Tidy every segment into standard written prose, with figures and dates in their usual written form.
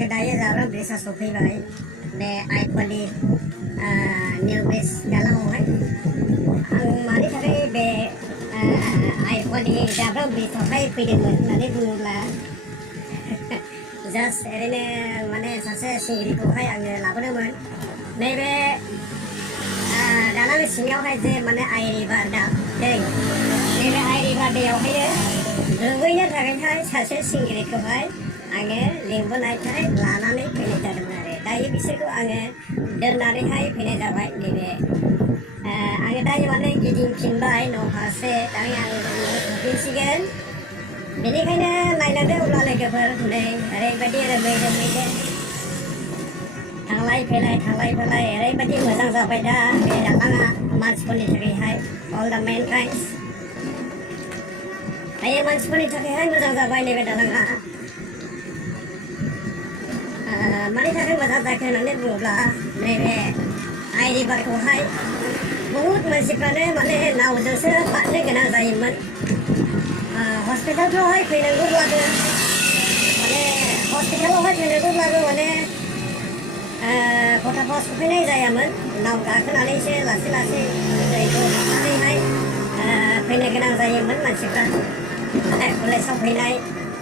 आङो दायो जाब्रां ब्रिजआव सफैबाय बे आइफवालि निउ ब्रिज दालाङावहाय आं मानि थाखाय बे आइफवालि जाब्रां ब्रिजआवहाय फैदोंमोन होननानै बुङोब्ला जास्ट ओरैनो माने सासे सिंगिरिखौहाय आङो लाबोदोंमोन नैबे दालां सिङावहाय जे माने आइ रिभार दै नैबे आइ रिभार दैयावहाय दुगैनो थाखायहाय सासे सिंगिरिखौहाय आङो लिंबोनायखाय लानानै फैनाय जादोंमोन आरो दायो बिसोरखौ आङो दोननानैहाय फैनाय जाबाय नैबे आङो दायो माने गिदिंफिनबाय न' फारसे दायो आं सफैसिगोन बेनिखायनो नायलांदो अब्ला लोगोफोर नै ओरैबायदि रोमै रोमैनो थांलाय फैलाय ओरैबायदि मोजां जाबाय दा बे दालाङा मानसिफोरनि थाखायहाय अल दा मेनकाइन्डस दायो मानसिफोरनि थाखायहाय मोजां जाबाय नैबे दालाङा मानि थाखाय मोजां जाखो होननानै बुङोब्ला नैबे आइ रिभारखौहाय बहुद मानसिफ्रानो माने नावजोंसो बारनो गोनां जायोमोन हस्पिटालफ्रावहाय फैनांगौब्लाबो माने फटाफट सफैनाय जायामोन नाव गाखोनानैसो लासै दैखौ बारनानैहाय फैनो गोनां जायोमोन मानसिफ्रा कलेजाव फैनाय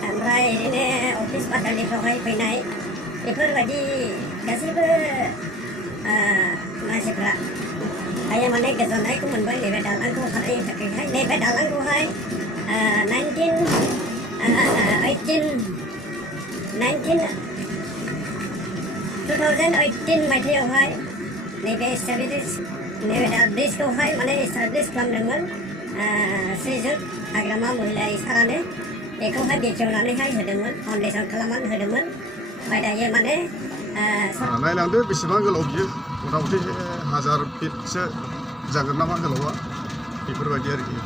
ओमफ्राय ओरैनो अफिस बादालिफ्रावहाय फैनाय बेफोरबायदि गासैबो मानसिफ्रा दायो माने गोजोननायखौ मोनबाय नैबे दालांखौ बानायनो थाखायहाय नैबे दालांखौहाय 2018 मायथाइयावहाय नैबे ब्रिजखौहाय माने इस्टाब्लिस खालामदोंमोन श्रीजुत हाग्रामा महिलारि सारानो बेखौहाय बेखेवनानैहाय होदोंमोन फाउन्डेसन खालामनानै होदोंमोन ओमफ्राय दायो माने नायलांदो बेसेबां गोलाव बियो मथा मथि 1000 फिटसो जागोन नामा गोलावा बेफोरबायदि आरोखि